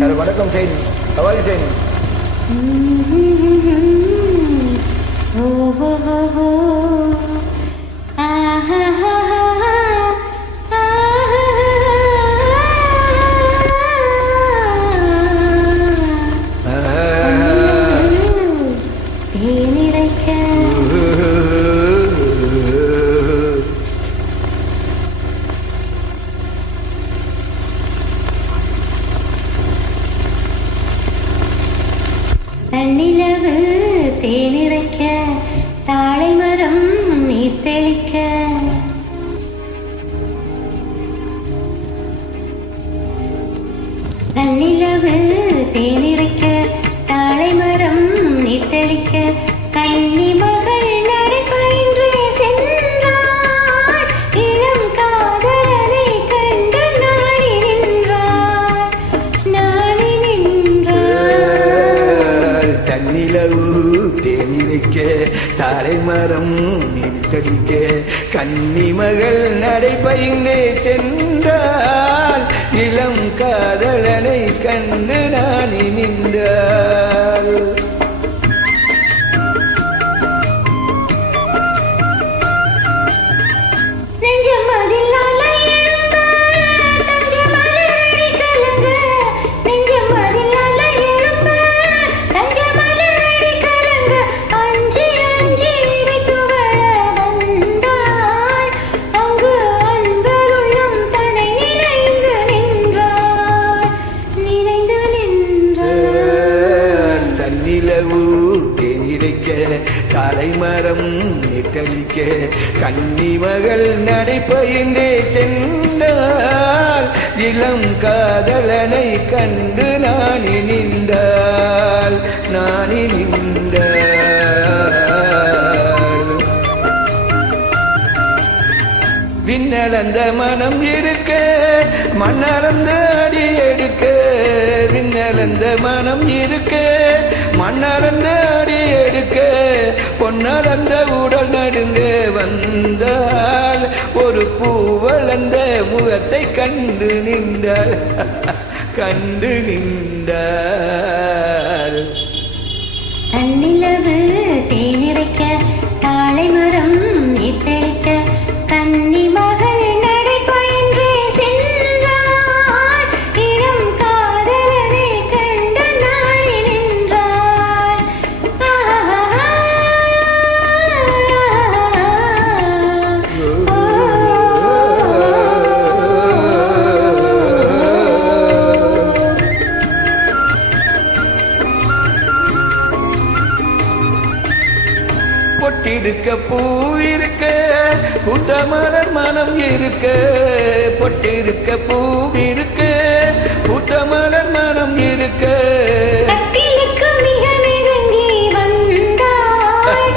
Kalau வணக்கம் செய்தி கவாலி செய்தி தன்னிலவு தேனிறைக்க தாழை மரம் நீர் தெளிக்க தன்னிலவு தேனிறைக்க தாழை மரம் நீர் தெளிக்க கன்னி மகள் நடை பயின்று சென்றாள் இளம் காதலனை கண்டு நாடி நின்றாள் தன்னிலவு தேனிரைக்க தாழை மரம் நிறுத்தடிக்க கன்னி மகள் நடைபயின்றே சென்றால் இளம் காதலனை கண்டு நாணி நின்றாள் காலை மரம் நெட்டளிக்க கன்னி மகள் நடைபயின்றே சென்றால் இளம் காதலனை கண்டு நாணி நின்றாள் விண்ணளந்த மனம் இருக்க மண்ணளந்த அடி எடுக்க விண்ணளந்த மனம் இருக்க மண்ணளந்த அடி எடுக்க பொன்னளந்த உடல் நடுங்க வந்தால் ஒரு பூ வளர்ந்த முகத்தை கண்டு நின்றாள் தன்னிலவு தேனிறைக்க தாழை மரம் நீர் தெளிக்க கன்னி மகள் நடை பயின்றே சென்றாள் இளம் காதலனை கண்டு நாடி நின்றாள் பொட்டிருக்க பூ இருக்க பூத்த மலர் மனம் இருக்க பொட்டிருக்க பூ இருக்க பூத்த மலர் மனம் இருக்க மிக நெருங்கி வந்தாள்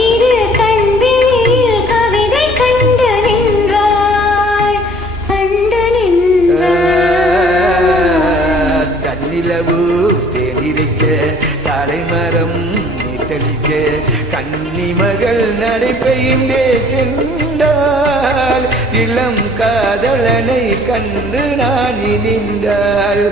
இரு கண்விழியில் கவிதை கண்டு நின்றாள் தன்னிலவு தேனிரைக்க தாழை மரம் தெளிக்க கன்னி மகள் நடைபெயின்றே சென்றால் இளம் காதலனை கண்டு நாணி நின்றாள்